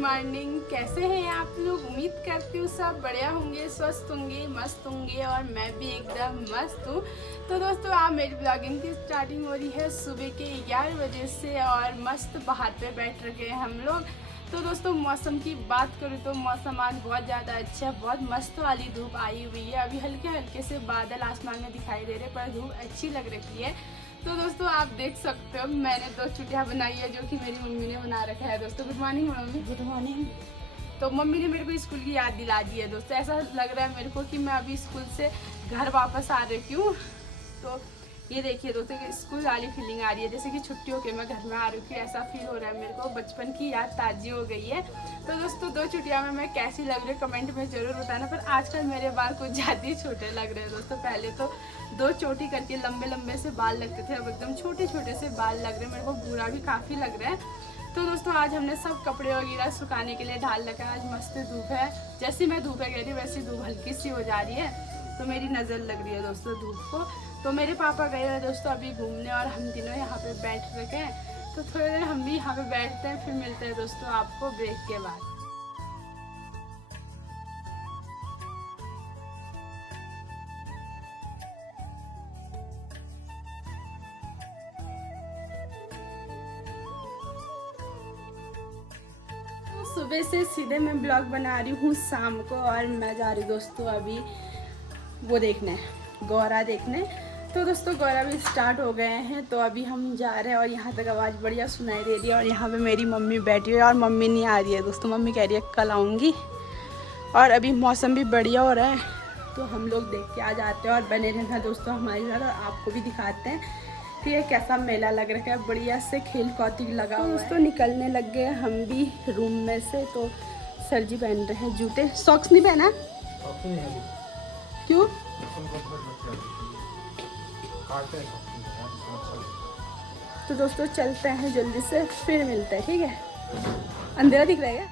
मॉर्निंग। कैसे हैं आप लोग? उम्मीद करती हूँ सब बढ़िया होंगे, स्वस्थ होंगे, मस्त होंगे और मैं भी एकदम मस्त हूँ। तो दोस्तों आप मेरी ब्लॉगिंग की स्टार्टिंग हो रही है सुबह के 11 बजे से और मस्त बाहर पे बैठ रखे हैं हम लोग। तो दोस्तों मौसम की बात करूँ तो मौसम आज बहुत ज़्यादा अच्छा, बहुत मस्त वाली धूप आई हुई है। अभी हल्के हल्के से बादल आसमान में दिखाई दे रहे हैं पर धूप अच्छी लग रही है। तो दोस्तों आप देख सकते हो मैंने 2 चुटिया बनाई है जो कि मेरी मम्मी ने बना रखा है। दोस्तों good morning mummy. Good morning. तो मम्मी ने मेरे को स्कूल की याद दिला दी है। दोस्तों ऐसा लग रहा है मेरे को कि मैं अभी स्कूल से घर वापस आ रही हूँ। तो ये देखिए दोस्तों स्कूल वाली फीलिंग आ रही है, जैसे कि छुट्टी होकर मैं घर में आ रही हूँ। ऐसा फील हो रहा है मेरे को, बचपन की याद ताज़ी हो गई है। तो दोस्तों 2 चुटिया में मैं कैसी लग रही हूँ कमेंट में ज़रूर बताना। पर आजकल मेरे बाल कुछ ज़्यादा ही छोटे लग रहे हैं दोस्तों। पहले तो 2 चोटी करके लंबे लंबे से बाल लगते थे, अब एकदम छोटे छोटे से बाल लग रहे हैं। मेरे को बुरा भी काफ़ी लग रहा है। तो दोस्तों आज हमने सब कपड़े वगैरह सुखाने के लिए डाल रखा है। आज मस्त धूप है, जैसे मैं धूप है कह रही वैसी धूप हल्की सी हो जा रही है। तो मेरी नज़र लग रही है दोस्तों धूप को। तो मेरे पापा गए हैं दोस्तों अभी घूमने और हम तीनों यहाँ पे बैठ रखे हैं। तो थोड़ी देर हम भी यहाँ पे बैठते हैं, फिर मिलते हैं दोस्तों आपको ब्रेक के बाद। सुबह से सीधे मैं ब्लॉग बना रही हूँ शाम को और मैं जा रही हूँ दोस्तों अभी वो देखने, गौरा देखने। तो दोस्तों गौरा भी स्टार्ट हो गए हैं। तो अभी हम जा रहे हैं और यहाँ तक आवाज़ बढ़िया सुनाई दे रही है। और यहाँ पे मेरी मम्मी बैठी है और मम्मी नहीं आ रही है दोस्तों। मम्मी कह रही है कल आऊँगी। और अभी मौसम भी बढ़िया हो रहा है तो हम लोग देख के आ जाते हैं और बने रहना दोस्तों हमारे साथ। और आपको भी दिखाते हैं कि ये कैसा मेला लग रखा है, बढ़िया से खेल कौतिक लगा हुआ है। दोस्तों निकलने लग गए हम भी रूम में से। तो सर जी पहन रहे हैं जूते, सॉक्स नहीं पहना क्यों? तो दोस्तों चलते हैं जल्दी से, फिर मिलते हैं, ठीक है? अंधेरा दिख रहा है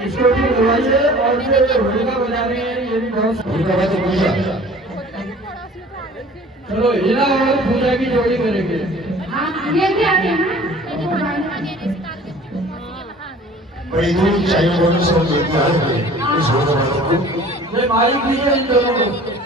इसको भी दरवाजे और जो होलिका बजा रहे हैं ये भी बहुत पूजा। चलो हिला और पूजा की जोड़ी करेंगे। बड़ी दूर चाहिए बोलने से देखता है इस होने वाले को। ये माइक भी है इन दोनों को।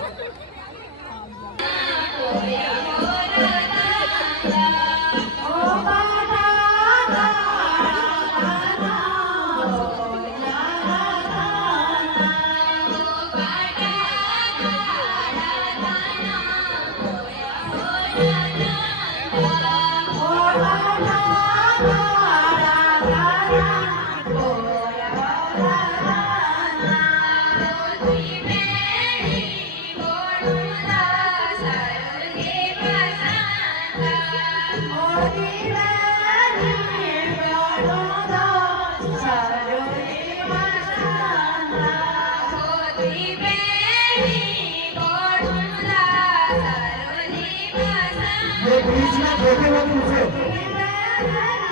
ये बीच में छोटे मत पूछो,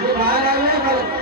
ये बाहर आ गए गलत।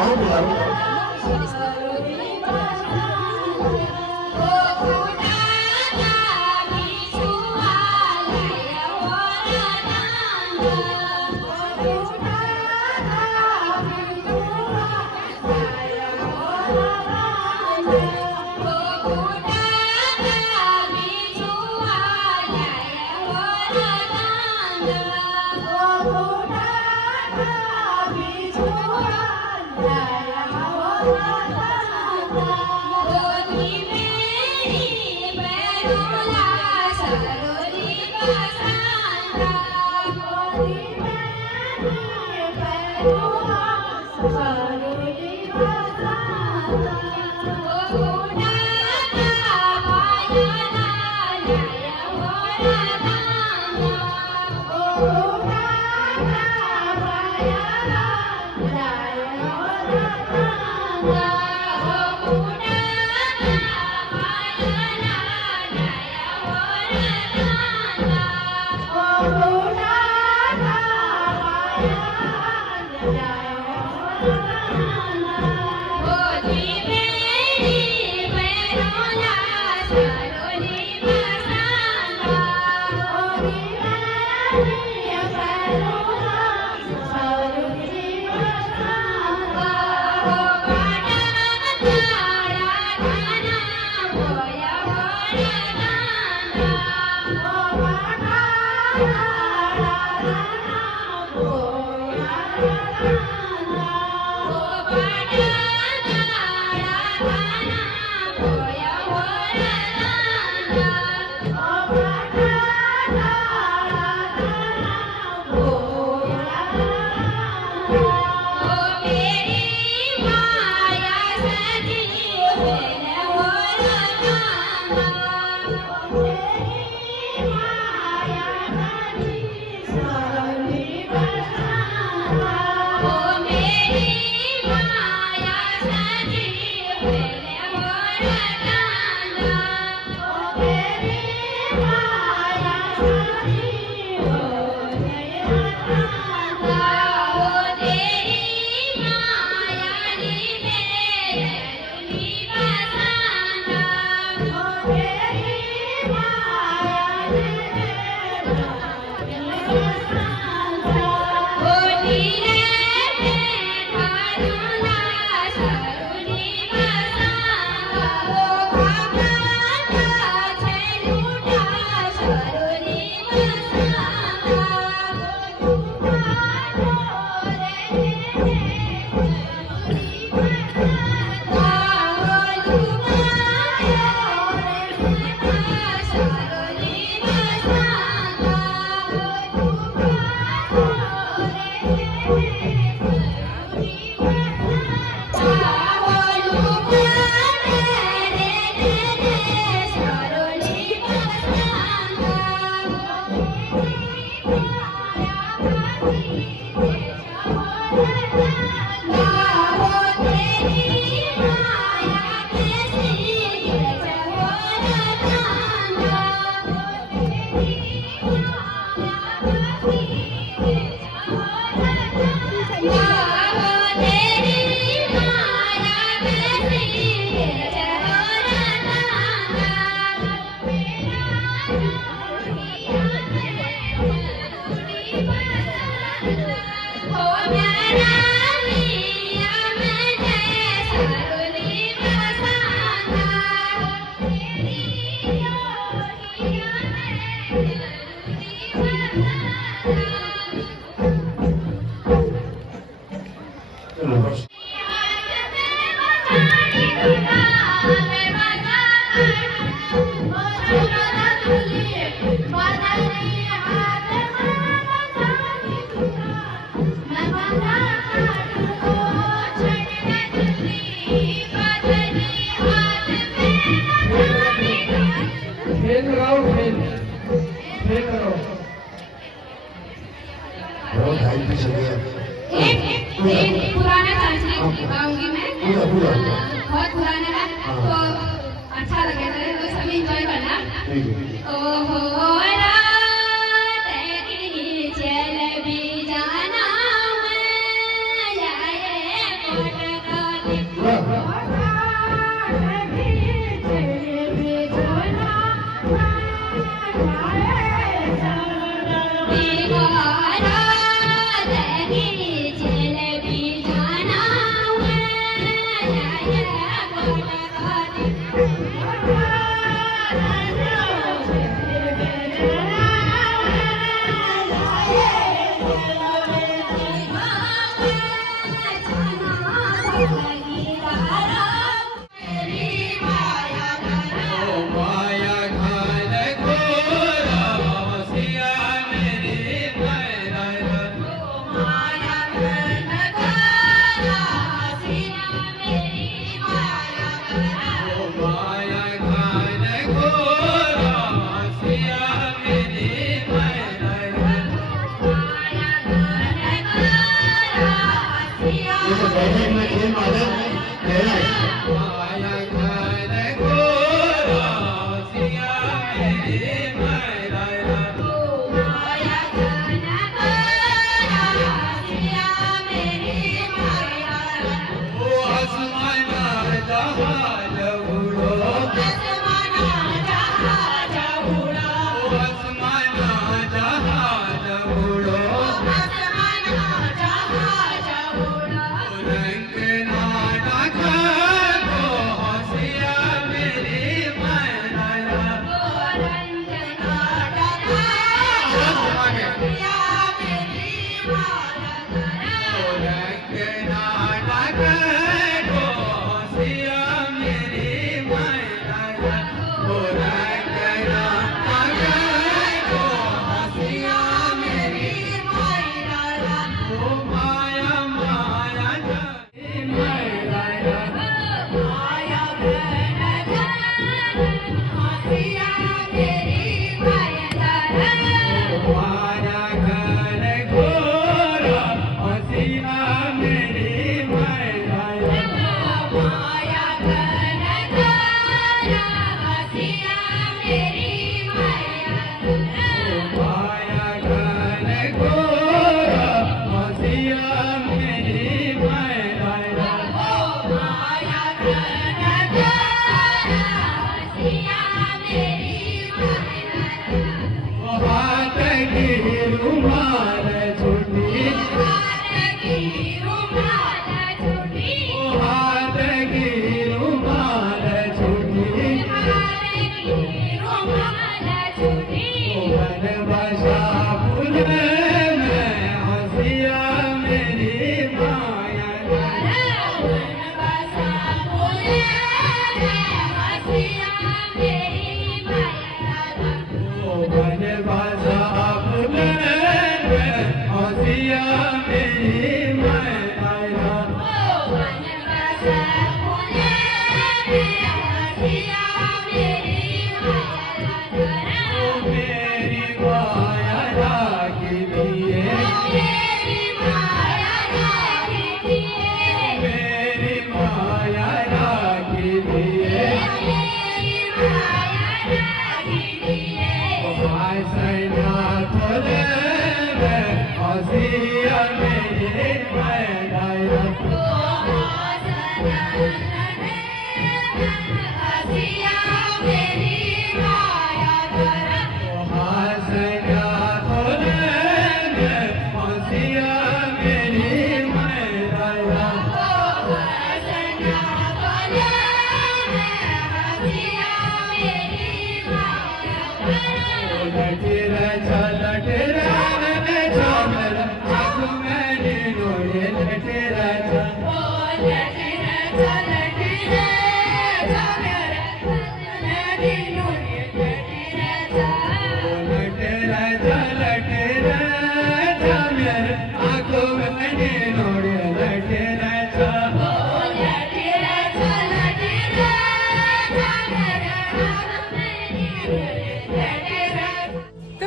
Oh, IP चल गया एक पुराना संस्कृत गाऊंगी मैं, पूरा बहुत पुराना है तो अच्छा लगेगा तो सभी एंजॉय करना। ठीक है ओहो रात की चल भी जाना मैं जाए कोटकाती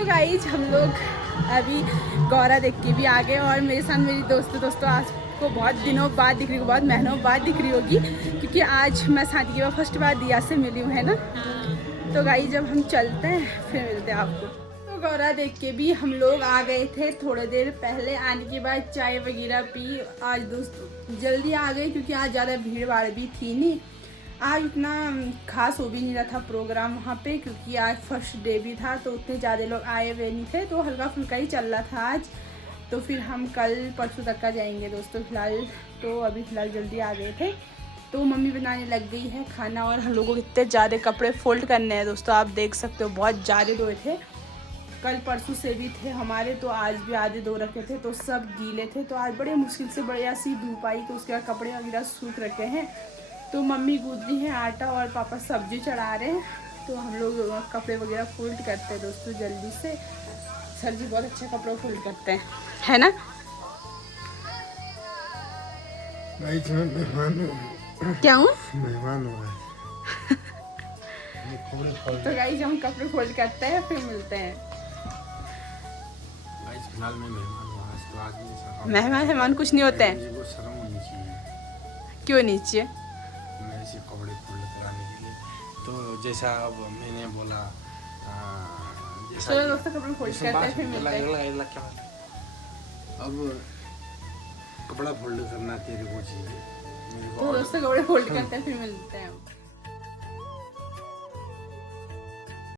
गाइज हम लोग अभी गौरा देख के भी आ गए और मेरे साथ मेरी दोस्तों आज को बहुत दिनों बाद दिख रही होगी, बहुत महीनों बाद दिख रही होगी, क्योंकि आज मैं शादी के बाद फर्स्ट बार दिया से मिली हूँ, है ना। तो गाई जब हम चलते हैं फिर मिलते हैं आपको। तो गौरा देख के भी हम लोग आ गए थे थोड़ी देर पहले। आने के बाद चाय वगैरह पी। आज दोस्तों जल्दी आ गए क्योंकि आज ज़्यादा भीड़ भाड़ भी थी नहीं। आज उतना खास हो भी नहीं रहा था प्रोग्राम वहाँ पे, क्योंकि आज फर्स्ट डे भी था तो उतने ज़्यादा लोग आए हुए नहीं थे, तो हल्का फुल्का ही चल रहा था आज। तो फिर हम कल परसों तक का जाएंगे दोस्तों फिलहाल। तो अभी फ़िलहाल जल्दी आ गए थे। तो मम्मी बनाने लग गई है खाना और हम लोगों को इतने ज़्यादा कपड़े फोल्ड करने हैं दोस्तों, आप देख सकते हो बहुत ज़्यादा धोए थे। कल परसों से भी थे हमारे, तो आज भी आधे धो रखे थे, तो सब गीले थे। तो आज बड़े मुश्किल से बढ़िया सी धूप आई, तो उसके बाद कपड़े वगैरह सूख रखे हैं। तो मम्मी गूँथ रही है आटा और पापा सब्जी चढ़ा रहे हैं। तो हम लोग कपड़े वगैरह फोल्ड करते हैं दोस्तों जल्दी से। सर जी बहुत अच्छे कपड़े फोल्ड करते हैं, है ना। क्या हूँ मेहमान हो रहा है। तो गाइस हम कपड़े फोल्ड करते हैं फिर मिलते हैं। फिलहाल मैं मेहमान हूँ आज, तो आज नहीं सका। मेहमान कुछ नहीं होते हैं। मुझे बहुत शर्म होनी चाहिए क्यों नीचे? मैं ऐसे कपड़े फोल्ड कराने के लिए। तो जैसा अब मैंने बोला जैसा चलो दोस्तों कपड़े फोल्ड करते हैं फिर मिलते हैं। अब कपड़ा फोल्ड करना तेरे को चाहिए, मेरे को तो दोस्तों कपड़े फोल्ड करते हैं फिर मिलते हैं।